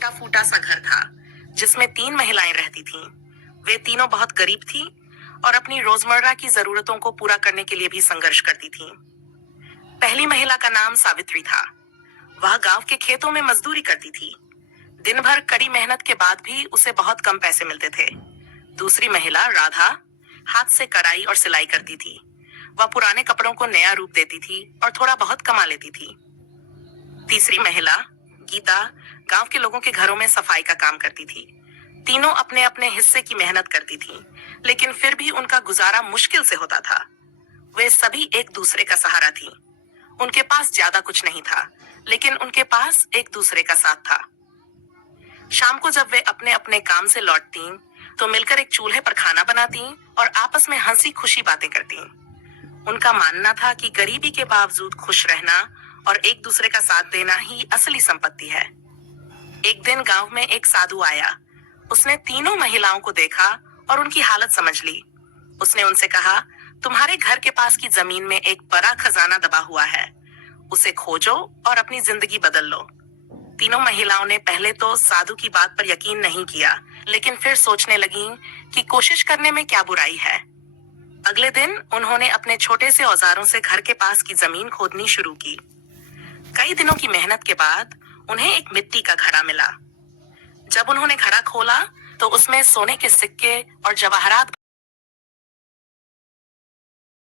टूटा फूटा सा घर था जिसमें 3 महिलाएं रहती थीं। वे तीनों बहुत गरीब थीं और अपनी रोजमर्रा की जरूरतों को पूरा करने के लिए भी संघर्ष करती थीं। पहली महिला का नाम सावित्री था। वह गांव के खेतों में मजदूरी करती थी। दिन भर कड़ी मेहनत के बाद भी उसे बहुत कम पैसे मिलते थे। दूसरी महिला राधा हाथ से कढ़ाई और सिलाई करती थी। वह पुराने कपड़ों को नया रूप देती थी और थोड़ा बहुत कमा लेती थी। तीसरी महिला गीता गांव के लोगों के घरों में सफाई का काम करती थी। तीनों अपने अपने हिस्से की मेहनत करती थीं, लेकिन फिर भी उनका गुजारा मुश्किल से होता था। वे सभी एक दूसरे का सहारा थीं। उनके पास ज्यादा कुछ नहीं था, लेकिन उनके पास एक दूसरे का साथ था। शाम को जब वे अपने अपने काम से लौटतीं, तो मिलकर एक चूल्हे पर खाना बनातीं और आपस में हंसी खुशी बातें करतीं। उनका मानना था कि गरीबी के बावजूद खुश रहना और एक दूसरे का साथ देना ही असली संपत्ति है। एक दिन गांव में एक साधु आया। उसने तीनों महिलाओं को देखा और उनकी हालत समझ ली। उसने उनसे कहा, तुम्हारे घर के पास की जमीन में एक बड़ा खजाना दबा हुआ है। उसे खोजो और अपनी जिंदगी बदल लो। तीनों महिलाओं ने पहले तो साधु की बात पर यकीन नहीं किया, लेकिन फिर सोचने लगीं कि कोशिश करने में क्या बुराई है। अगले दिन उन्होंने अपने छोटे से औजारों से घर के पास की जमीन खोदनी शुरू की। कई दिनों की मेहनत के बाद उन्हें एक मिट्टी का घड़ा मिला। जब उन्होंने घड़ा खोला तो उसमें सोने के सिक्के और जवाहरात